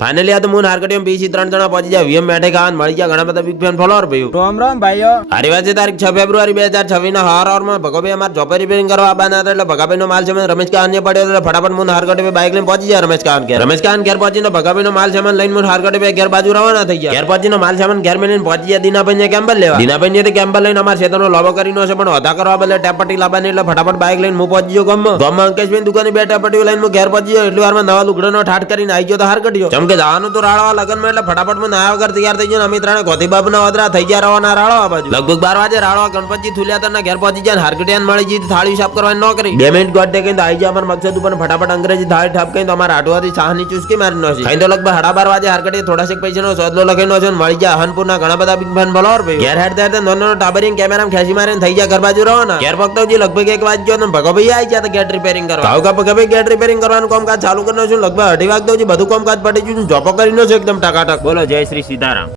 Finally આ તો હું હારકટીમાં પીસી 3 જણા પહોંચી જાય વીએમ મેઠે ખાન મળી ગયા ઘણા બધા બિગ ફેન ફોલોઅર ભાઈઓ રામ રામ ભાઈઓ હારી વાત છે તારીખ 6 ફેબ્રુઆરી 2026 ના હોરમાં ભગોભાઈ અમાર જોપે રિપેરિંગ કરવા આવવાના હતા એટલે ભગાભાઈ નો માલ છે રમેશ કાન ને પડ્યો એટલે ફટાફટ હું હારકટી બાઇક લઈને પહોંચી જાય રમેશ કાન ઘેર પહોંચીને ભગાભાઈ નો માલ સામાન લઈને હું હારકટી ઘેર બાજુ રવાના થઈ ગયા ઘેર પહોંચીને માલ સામાન ઘેર મેલીને પહોંચી ગયા દીનાભાઈ ને કેમ્બલ લેવા દીનાભાઈ ને કેમ્બલ લઈને અમાર ખેતરનો લોબો કરીને છે પણ હોતા કરવા બદલે ટેપ પટ્ટી લાવવાની એટલે ફટાફટ બાઇક લઈને હું પહોંચી ગયો ગામમાં અંકેશભાઈ દુકાને બે ટેપ પટ્ટીઓ લઈને હું ઘેર પહોંચી ગયો એટલી વારમાં નવા લુગડાનો ઠાઠ કરીને આવી ગયો તો હારકટીઓ ચમકે જવાનું તો રાળવા લગનમાં એટલે ફટાફટ માં નાયા વગર તૈયાર થઈ ગયો અમે ત્રણે ગોધીબાબના વદરા થઈ ગયા રવાના રાળવા બાજુ લગભગ 12 વાગે રાળવા ગણપતજી થુલિયાતરના ઘેર પહોંચી જાય હારકટીયાન મળી જઈ થાળી સાફ કરવાની ન કરી 2 મિનિટ ગોઠ કઈ તો આવી જાય અમાર મકસદ ઉપર ફટાફટ અંગ્રેજી થાળી ઠાપ કઈ તો અમારા આટવાથી ચાહની ચૂસકી મારી નો છે કઈ તો લગભગ 12:30 વાગે હારકટીએ થોડાક પૈસાનો સોદલો લખીનો છે મળી જાય હનપુરના ઘણા બધા બિગ ફેન ફોલોઅર ભાઈ ઘેર હેડ દે નોનો ટાબરિંગ કેમેરામાં ખેંચી મારીને થઈ જાય ઘર બાજુ રવાના ઘેર પકતોજી લગભગ 1 વાગ્યો ને ભગોભાઈ આવી ગયા તો ગેટ રિપેરિંગ કરવા ભાવ કા ભગોભાઈ ગેટ રિપેરિંગ કરવાનું કામકાજ ચાલુ કરનો છું લગભગ 2:30 વાગે લગભગ બધું કામકાજ પડી ગયું જોપો કરીને છે એકદમ ટકાટક બોલો જય શ્રી સીતારામ।